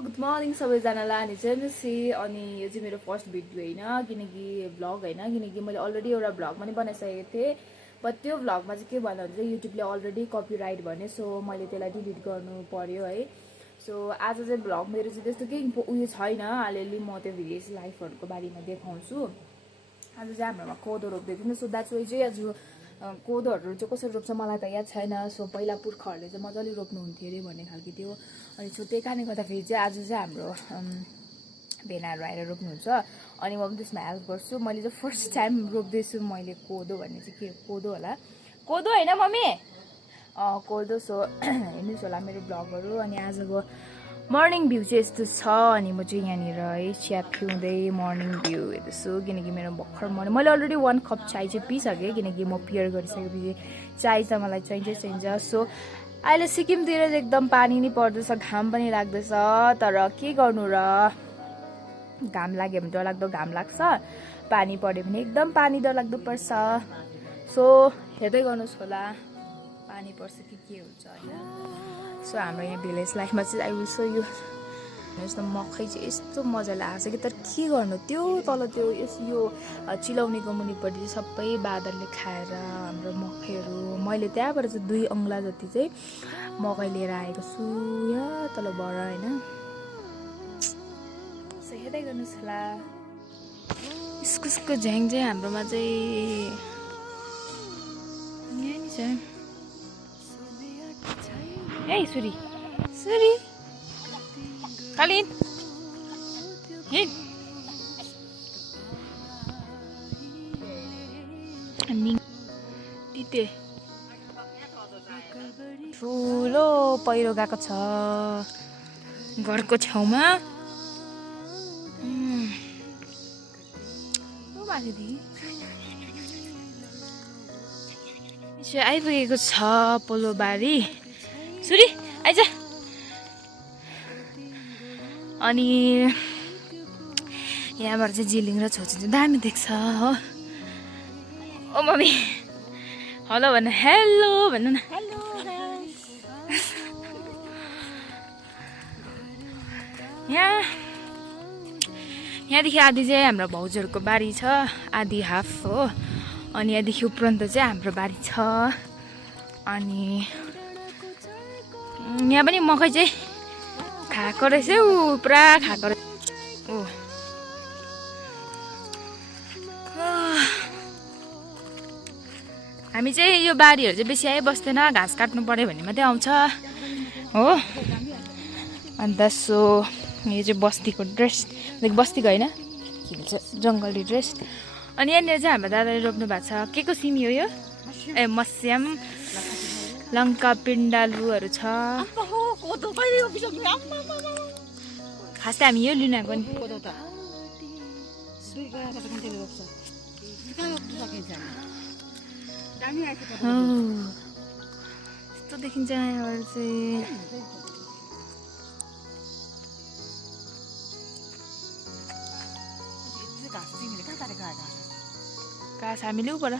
Good morning सबैजनालाई अनि जेनसी अनि यो चाहिँ मेरो फर्स्ट भिडियो होइन किनकि भ्लग होइन किनकि मैले अलरेडी एउटा भ्लग पनि बनाइसकेको थिएँ बट त्यो भ्लगमा चाहिँ के भन्दा हुन्छ युट्युबले अलरेडी कपिराइट भने सो मैले त्यसलाई डिलिट गर्नु पर्यो है। सो आज चाहिँ भ्लग मेरो चाहिँ त्यस्तो केही उयो छैन, अलिअलि म त्यो भिलेज लाइफहरूको बारेमा देखाउँछु। आज चाहिँ हाम्रोमा कोदो रोप्दै थियो नि, सो द्याट्स वाइ चाहिँ आज कोदोहरू चाहिँ कसरी रोप्छ मलाई त याद छैन। सो पहिला पुर्खाहरूले चाहिँ मजाले रोप्नुहुन्थ्यो अरे भन्ने खालको थियो। अनि सो त्यही कारणले गर्दाखेरि चाहिँ आज चाहिँ हाम्रो भेनाहरू आएर रोप्नुहुन्छ अनि म पनि त्यसमा हेल्प गर्छु। मैले चाहिँ फर्स्ट टाइम रोप्दैछु मैले कोदो भन्ने चाहिँ के कोदो होला, कोदो होइन मम्मी, कोदो। सो हेर्नुहोस् होला मेरो ब्लगहरू। अनि आजको मर्निङ भ्यू चाहिँ यस्तो छ। अनि म चाहिँ यहाँनिर है चिया पिउँदै मर्निङ भ्यू हेर्दैछु किनकि मेरो भर्खर मर्निङ मैले अलरेडी 1 कप चाय चाहिँ पिइसकेँ किनकि म पियर गरिसकेपछि चाय त मलाई चाहिन्छ। सो अहिले सिक्किमतिर चाहिँ एकदम पानी नै पर्दैछ, घाम पनि लाग्दैछ, तर के गर्नु र, घाम लाग्यो भने डरलाग्दो घाम लाग्छ, पानी पऱ्यो भने एकदम पानी डरलाग्दो पर्छ। सो हेर्दै गर्नुहोस् होला पानी पर्छ कि के हुन्छ होइन। सो हाम्रो यहाँ भिलेज लाइफमा चाहिँ आई सो यो हेर्नुहोस् न मकै चाहिँ यस्तो मजाले आएको छ कि, तर के गर्नु त्यो तल त्यो यो चिलाउनेको मुनिपट्टि चाहिँ सबै बादलले खाएर हाम्रो मकैहरू, मैले त्यहाँबाट चाहिँ 2 औँला जति चाहिँ मकै लिएर आएको छु यहाँ तलबाट होइन। सो हेर्दै गर्नुहोस् होला इस्कुसको झ्याङ चाहिँ हाम्रोमा चाहिँ यहाँ नि छ। ए सुरी सुरी कालिन हिँड तिते ठुलो पहिरो गएको छ घरको छेउमा। आइपुगेको छ पोलोबारी, सुरी आइज। अनि यहाँबाट चाहिँ जिलिङ र छोची चाहिँ दामी देख्छ हो। ओ मम्मी हेलो भन्नु, हेलो भन्नु न। यहाँदेखि आधी चाहिँ हाम्रो भाउजूहरूको बारी छ, आधी हाफ हो। अनि यहाँदेखि उपरान्त चाहिँ हाम्रो बारी छ। अनि यहाँ पनि मकै चाहिँ खाएको रहेछ, ऊ पुरा खाएको रहेछ। ओ हामी चाहिँ यो बारीहरू चाहिँ बेसी आइबस्दैन, घाँस काट्नु पऱ्यो भने मात्रै आउँछ हो। अन्त सो यो चाहिँ बस्तीको ड्रेस, बस्तीको होइन के भन्छ जङ्गली ड्रेस। अनि यहाँनिर चाहिँ हाम्रो दादाले रोप्नु भएको छ के को सिमी हो यो, ए मस्याम लङ्का पिण्डालुहरू छ। खास त हामी यो लिन आएको नि। यस्तो देखिन्छ यहाँबाट चाहिँ। घाँस हामीले उपर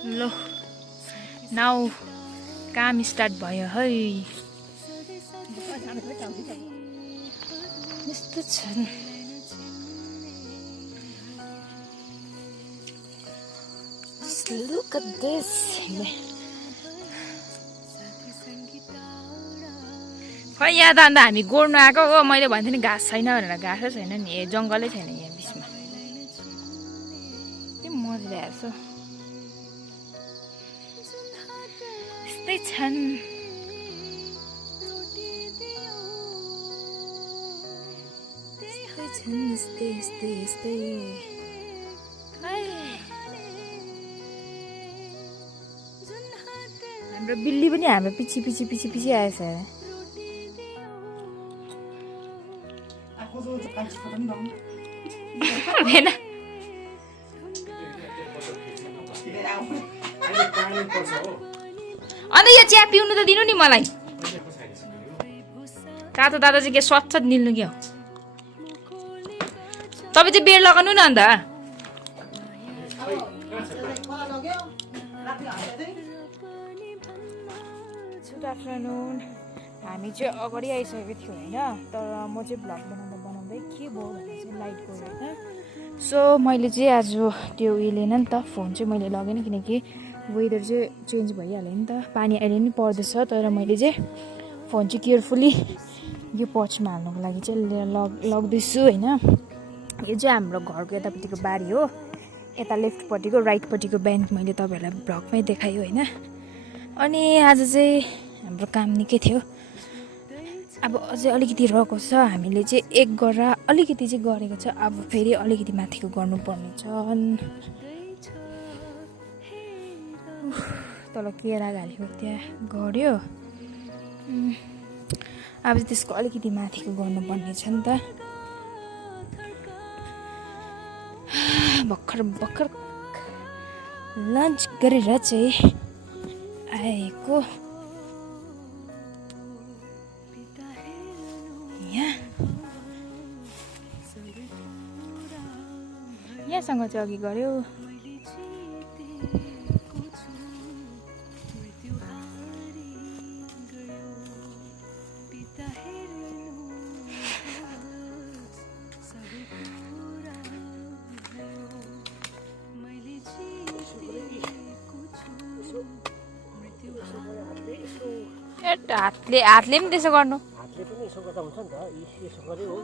ल नाउ काम स्टार्ट भयो है। यस्तो छन् look at this। खै यहाँ त अन्त हामी गोड्नु आएको हो, मैले भन्थेँ नि घाँस छैन भनेर, घाँसै छैन नि, जङ्गलै छैन यहाँ बिचमा। के मजा आएको छ, यस्तै छन्। हाम्रो बिल्ली पनि हाम्रो पछि आएछ। अन्त यो चिया पिउनु त दिनु नि मलाई। तातो तातो चाहिँ के स्वच्छ निल्नु के हो, तपाईँ चाहिँ बेड लगाउनु न अन्त। Good afternoon. हामी चाहिँ अगाडि आइसकेको थियो होइन, तर म चाहिँ भ्लग बनाउँदै के भयो भने चाहिँ लाइट गयो होइन। सो मैले चाहिँ आज त्यो उयो लिएन नि त, फोन चाहिँ मैले लगेन किनकि वेदर चाहिँ चेन्ज भइहाल्यो नि त, पानी अहिले नि पर्दैछ। तर मैले चाहिँ फोन चाहिँ केयरफुल्ली यो पचमा हाल्नुको लागि चाहिँ लग्दैछु होइन। यो चाहिँ हाम्रो घरको यतापट्टिको बारी हो, यता लेफ्टपट्टिको राइटपट्टिको ब्याङ्क मैले तपाईँहरूलाई भ्लगमै देखाएँ होइन। अनि आज चाहिँ हाम्रो काम निकै थियो, अब अझै अलिकति रहेको छ। हामीले चाहिँ एक गरेर अलिकति चाहिँ गरेको छ, अब फेरि अलिकति माथिको गर्नुपर्ने छ। तल केरा घालेको त्यहाँ गऱ्यो, अब चाहिँ त्यसको अलिकति माथिको गर्नुपर्ने छ नि त। भर्खर लन्च गरेर चाहिँ आएको यहाँसँग चाहिँ अघि गऱ्यो। हातले पनि त्यसो गर्नु, हातले पनि यसो गर्दा हुन्छ नि त। यसो गऱ्यो हो,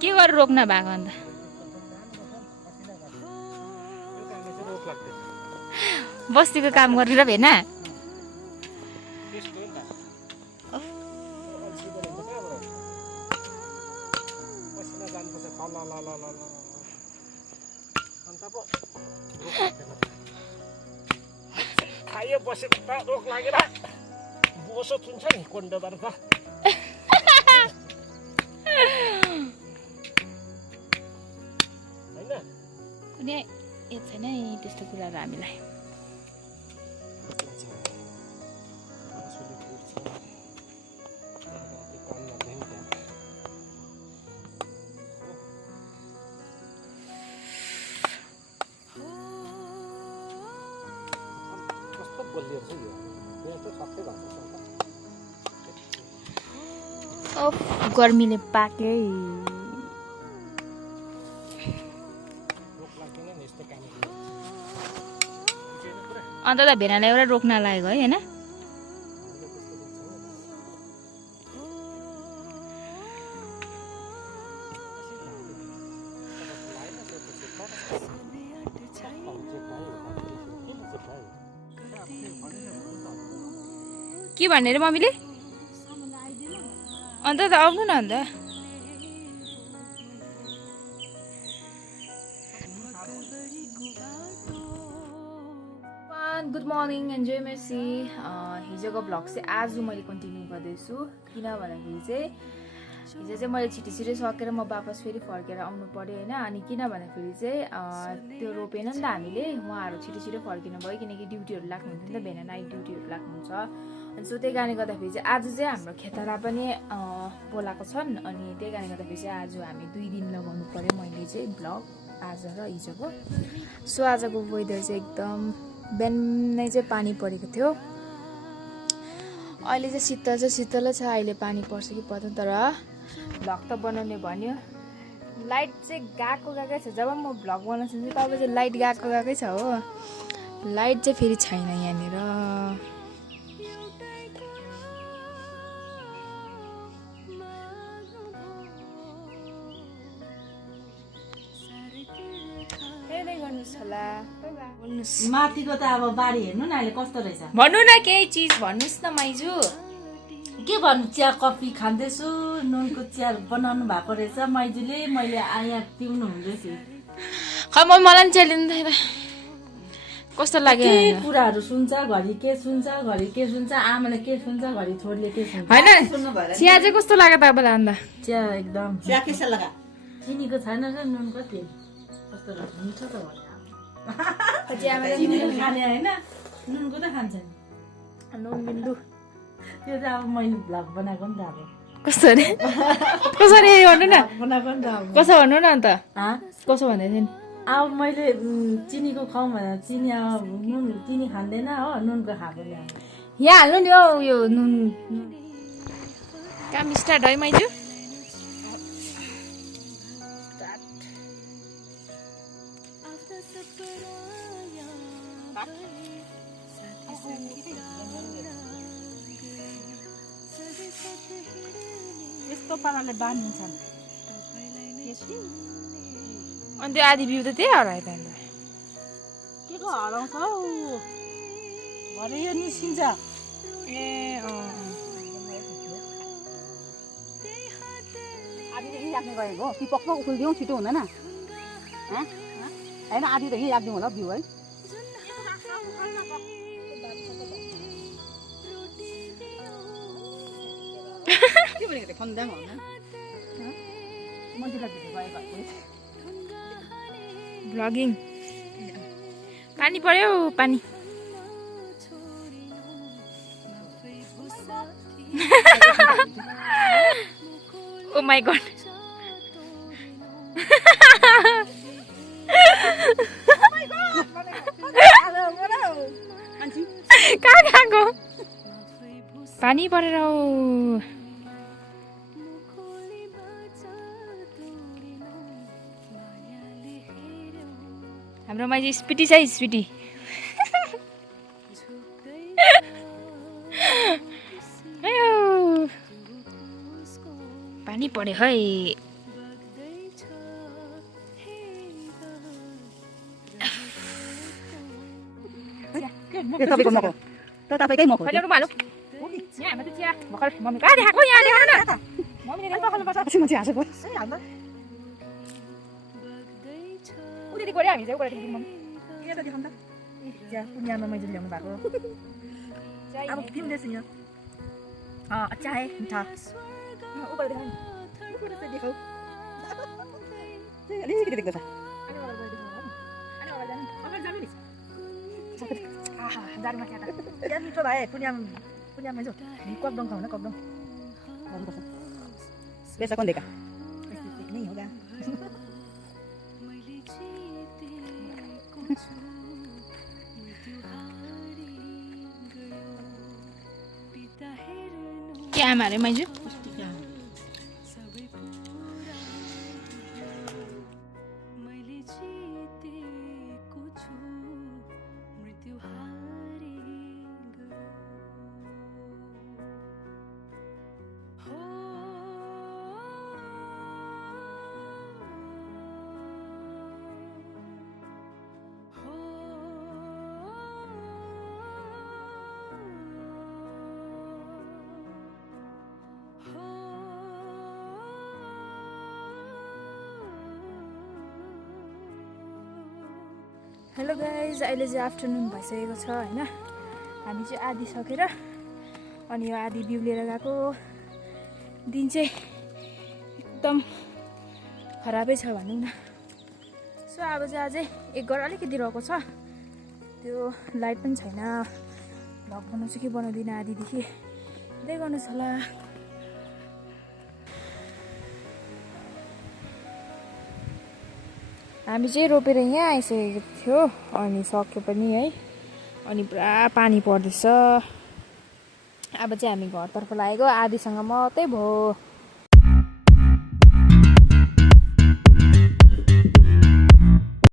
के गरेर रोक्न भएको अन्त? बस्तीको काम गरेर भेन खायो बसेको त रोग लागेर बोसो चुन्छ नि कोन्डोबाट त। होइन कुनै यो छैन नि त्यस्तो कुराहरू हामीलाई। गर्मीले पाक्यो अन्त त भेनालाई एउटा रोक्न लागेको है होइन। के भन्ने रे मम्मीले? अन्त त आउनु न अन्त। गुड मर्निङ एन्जोय मेसी। हिजोको भ्लग चाहिँ आज मैले कन्टिन्यू गर्दैछु, किन भन्दाखेरि चाहिँ हिजो चाहिँ मैले छिटो सकेर म वापस फेरि फर्केर आउनु पऱ्यो होइन। अनि किन भन्दाखेरि चाहिँ त्यो रोपेन नि त हामीले, उहाँहरू छिटो फर्किनु भयो किनकि ड्युटीहरू लाग्नुहुन्छ नि त, भेना नाइट ड्युटीहरू लाग्नुहुन्छ। अनि सो त्यही कारणले गर्दाखेरि चाहिँ आज चाहिँ हाम्रो खेताला पनि बोलाएको छन्। अनि त्यही कारणले गर्दाखेरि चाहिँ आज हामी 2 दिन लगाउनु पऱ्यो मैले चाहिँ भ्लग आज र हिजोको। सो आजको वेदर चाहिँ एकदम बिहानै चाहिँ पानी परेको थियो, अहिले चाहिँ शीतल छ। अहिले पानी पर्छ कि पर्दैन, तर भ्लग त बनाउने भन्यो। लाइट चाहिँ गएकै छ, जब म भ्लग बनाउँछु चाहिँ तब चाहिँ लाइट गएकै छ हो। लाइट चाहिँ फेरि छैन यहाँनिर। माथिको त अब बारी हेर्नु न अहिले कस्तो रहेछ। भन्नु न केही चिज भन्नुहोस् न माइजू। के भन्नु, चिया कफी खाँदैछु, नुनको चिया बनाउनु भएको रहेछ माइजूले, मैले यहाँ पिउनु हुँदैछु। खै मलाई नि चिया लिनु त कस्तो लाग्यो। के कुराहरू सुन्छ, घरि के सुन्छ, घरि के सुन्छ, आमाले के सुन्छ, घरि छोरीले के सुन्छ। होइन चिया चाहिँ कस्तो लाग्यो तपाईँलाई अन्त? चिया एकदम चिया कैसा लगा? चिनीको छैन र नुन कति कस्तो रहेछ, मिठो त भयो। चिया खाने होइन, नुनको त खान्छ नि, नुन बिन्दु त्यो चाहिँ अब मैले भ्लग बनाएको नि त। अब कसरी कसरी भन्नु न बनाएको नि त कसो भन्नु न अन्त हाँ? कसो भन्दै थियो नि अब मैले चिनीको खुवाउँ भनेर चिनी अब नुन चिनी खाँदैन हो नुनको खाएको नि अब। यहाँ हाल्नु नि हौ यो नुन काम स्टार्ट है माइजू यस्तो पाराले बाँधिन्छन् अनि त्यो आधी बिउ त त्यही हरायो त अन्त के को हराउँछ हौ भरे यो निस्किन्छ ए आधी त यहीँ राख्ने गरेको हो कि पक्क उखुलिदिउँ छिटो हुँदैन होइन आधी त यहीँ राखिदिउँ होला बिउ है के भनेको खन्दाङ हो मान्छेलाई भेटेर गएको भ्लगिङ पानी पर्यो पानी ओ माई गॉड कहाँ कहाँ गयो पानी परेर हाम्रो मान्छे स्पिटी छ स्पिटी पानी पर्यो है तपाईँको मको त तपाईँकै मको यहाँ हाम्रो त चिया भर्खर मम्मी कहाँ देखाएको यहाँ देखाउनु न मम्मीले मान्छे हाँसेको उति गऱ्यो हामी चाहिँ गऱ्यो मम्मी पुण्यामा मैले ल्याउनु भएको अब पिउँदैछु यहाँ अच्छा है मिठा अलिकति देख्दैछ मिठो भाइ पुण्यामा जो ककडङ खाउँ न ककडङ गर्नुपर्छ पैसा कौन देगा नहीं होगा क्या हमारे माइजू हेलो गाइज अहिले चाहिँ आफ्टरनुन भइसकेको छ होइन हामी चाहिँ आधी सकेर अनि यो आधी बिउ लिएर गएको दिन चाहिँ एकदम खराबै छ भनौँ न सो अब चाहिँ अझै एक घर अलिकति रहेको छ त्यो लाइट पनि छैन भ्लग बनाउँछु कि बनाउँदिनँ आधीदेखि त्यही गर्नु छ होला हामी चाहिँ रोपेर यहाँ आइसकेको थियो अनि सक्यो पनि है अनि पुरा पानी पर्दैछ अब चाहिँ हामी घरतर्फ लागेको आधीसँग मात्रै भयो